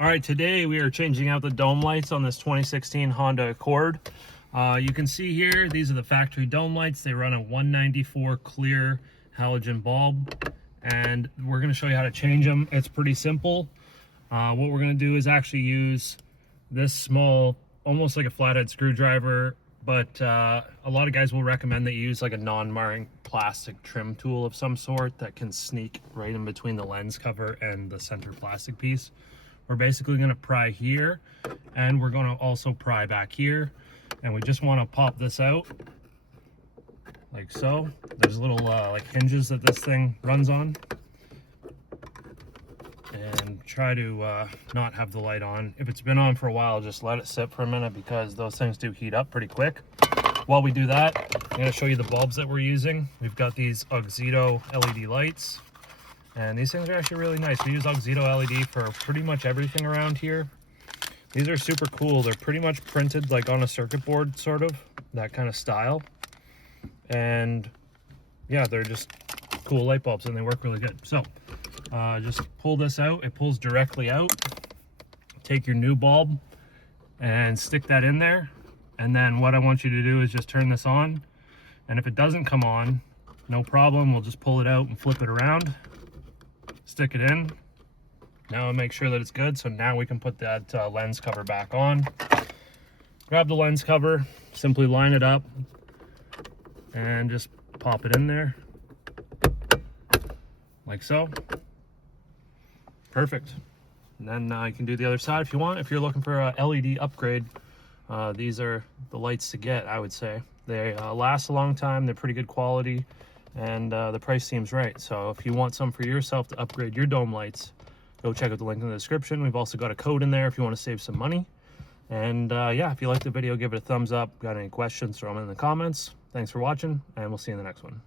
All right, today we are changing out the dome lights on this 2016 Honda Accord. You can see here, these are the factory dome lights. They run a 194 clear halogen bulb, and we're going to show you how to change them. It's pretty simple. What we're going to do is actually use this small, almost like a flathead screwdriver, but a lot of guys will recommend that you use like a non-marring plastic trim tool of some sort that can sneak right in between the lens cover and the center plastic piece. We're basically going to pry here, and we're going to also pry back here, and we just want to pop this out like so. There's little like hinges that this thing runs on, and try to not have the light on. If it's been on for a while, just let it sit for a minute because those things do heat up pretty quick. While we do that, I'm going to show you the bulbs that we're using. We've got these Auxito LED lights. And these things are actually really nice. We use Auxito LED for pretty much everything around here. These are super cool. They're pretty much printed like on a circuit board, sort of, that kind of style. And yeah, they're just cool light bulbs and they work really good. So just pull this out. It pulls directly out. Take your new bulb and stick that in there. And then what I want you to do is just turn this on. And if it doesn't come on, no problem. We'll just pull it out and flip it around. Stick it in. Now make sure that it's good. So now we can put that lens cover back on. Grab the lens cover, simply line it up, and just pop it in there, like so. Perfect. And then you can do the other side if you want. If you're looking for a LED upgrade, these are the lights to get, I would say. They last a long time. They're pretty good quality. And the price seems right. So if you want some for yourself to upgrade your dome lights, go check out the link in the description. We've also got a code in there if you want to save some money. And yeah, if you liked the video, give it a thumbs up. Got any questions, throw them in the comments. Thanks for watching, and we'll see you in the next one.